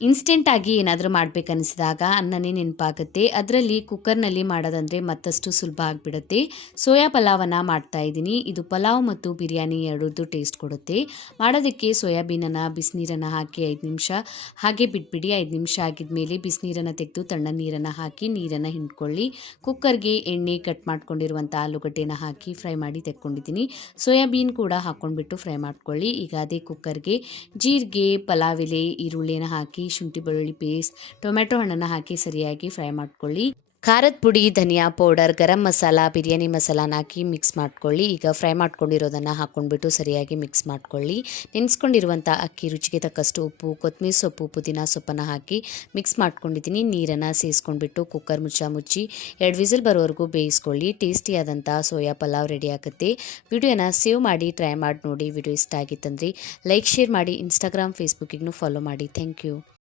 ಇನ್ಸ್ಟೆಂಟಾಗಿ ಏನಾದರೂ ಮಾಡಬೇಕನ್ನಿಸಿದಾಗ ಅನ್ನನೇ ನೆನಪಾಗುತ್ತೆ. ಅದರಲ್ಲಿ ಕುಕ್ಕರ್ನಲ್ಲಿ ಮಾಡೋದಂದರೆ ಮತ್ತಷ್ಟು ಸುಲಭ ಆಗಿಬಿಡುತ್ತೆ. ಸೋಯಾ ಪಲಾವನ್ನು ಮಾಡ್ತಾ ಇದ್ದೀನಿ. ಇದು ಪಲಾವ್ ಮತ್ತು ಬಿರಿಯಾನಿ ಎರಡರದ್ದು ಟೇಸ್ಟ್ ಕೊಡುತ್ತೆ. ಮಾಡೋದಕ್ಕೆ ಸೋಯಾಬೀನನ್ನು, ಬಿಸಿನೀರನ್ನು ಹಾಕಿ ಐದು ನಿಮಿಷ. ಹಾಗೆ ಬಿಟ್ಬಿಡಿ, ಐದು ನಿಮಿಷ ಆಗಿದ್ಮೇಲೆ ಬಿಸಿನೀರನ್ನು ತೆಗೆದು ತಣ್ಣ ನೀರನ್ನು ಹಾಕಿ ನೀರನ್ನು ಹಿಂಡ್ಕೊಳ್ಳಿ. ಕುಕ್ಕರ್ಗೆ ಎಣ್ಣೆ ಕಟ್ ಮಾಡ್ಕೊಂಡಿರುವಂಥ ಆಲೂಗಡ್ಡೆನ ಹಾಕಿ ಫ್ರೈ ಮಾಡಿ ತೆಕ್ಕೊಂಡಿದ್ದೀನಿ. ಸೋಯಾಬೀನ್ ಕೂಡ ಹಾಕ್ಕೊಂಡ್ಬಿಟ್ಟು ಫ್ರೈ ಮಾಡ್ಕೊಳ್ಳಿ. ಈಗ ಅದೇ ಕುಕ್ಕರ್ಗೆ ಜೀರಿಗೆ, ಪಲಾವ್ ಎಲೆ, ಈರುಳ್ಳಿನ ಹಾಕಿ ಶುಂಠಿ, ಬೆಳ್ಳುಳ್ಳಿ ಪೇಸ್ಟ್ ಟೊಮೆಟೊ ಹಣ್ಣನ್ನು ಹಾಕಿ ಸರಿಯಾಗಿ ಫ್ರೈ ಮಾಡ್ಕೊಳ್ಳಿ. ಖಾರದ ಪುಡಿ, ಧನಿಯಾ ಪೌಡರ್ ಗರಂ ಮಸಾಲ, ಬಿರಿಯಾನಿ ಮಸಾಲಾನ ಹಾಕಿ ಮಿಕ್ಸ್ ಮಾಡ್ಕೊಳ್ಳಿ. ಈಗ ಫ್ರೈ ಮಾಡ್ಕೊಂಡಿರೋದನ್ನು ಹಾಕ್ಕೊಂಡ್ಬಿಟ್ಟು ಸರಿಯಾಗಿ ಮಿಕ್ಸ್ ಮಾಡ್ಕೊಳ್ಳಿ. ನೆನೆಸ್ಕೊಂಡಿರುವಂಥ ಅಕ್ಕಿ ರುಚಿಗೆ ತಕ್ಕಷ್ಟು ಉಪ್ಪು ಕೊತ್ತಂಬರಿ ಸೊಪ್ಪು, ಪುದೀನ ಸೊಪ್ಪನ್ನು ಹಾಕಿ ಮಿಕ್ಸ್ ಮಾಡ್ಕೊಂಡಿದ್ದೀನಿ. ನೀರನ್ನು ಸೇರಿಸ್ಕೊಂಡ್ಬಿಟ್ಟು ಕುಕ್ಕರ್ ಮುಚ್ಚ ಮುಚ್ಚಿ ಎರಡು ವಿಸಿಲ್ ಬರೋವರೆಗೂ ಬೇಯಿಸ್ಕೊಳ್ಳಿ. ಟೇಸ್ಟಿಯಾದಂಥ ಸೋಯಾ ಪಲಾವ್ ರೆಡಿ ಆಗುತ್ತೆ. ವಿಡಿಯೋನ ಸೇವ್ ಮಾಡಿ ಟ್ರೈ ಮಾಡಿ ನೋಡಿ. ವಿಡಿಯೋ ಇಷ್ಟ ಆಗಿತ್ತಂದರೆ ಲೈಕ್ ಶೇರ್ ಮಾಡಿ ಇನ್ಸ್ಟಾಗ್ರಾಮ್ ಫೇಸ್ಬುಕ್ಕಿಗೂ ಫಾಲೋ ಮಾಡಿ. Thank you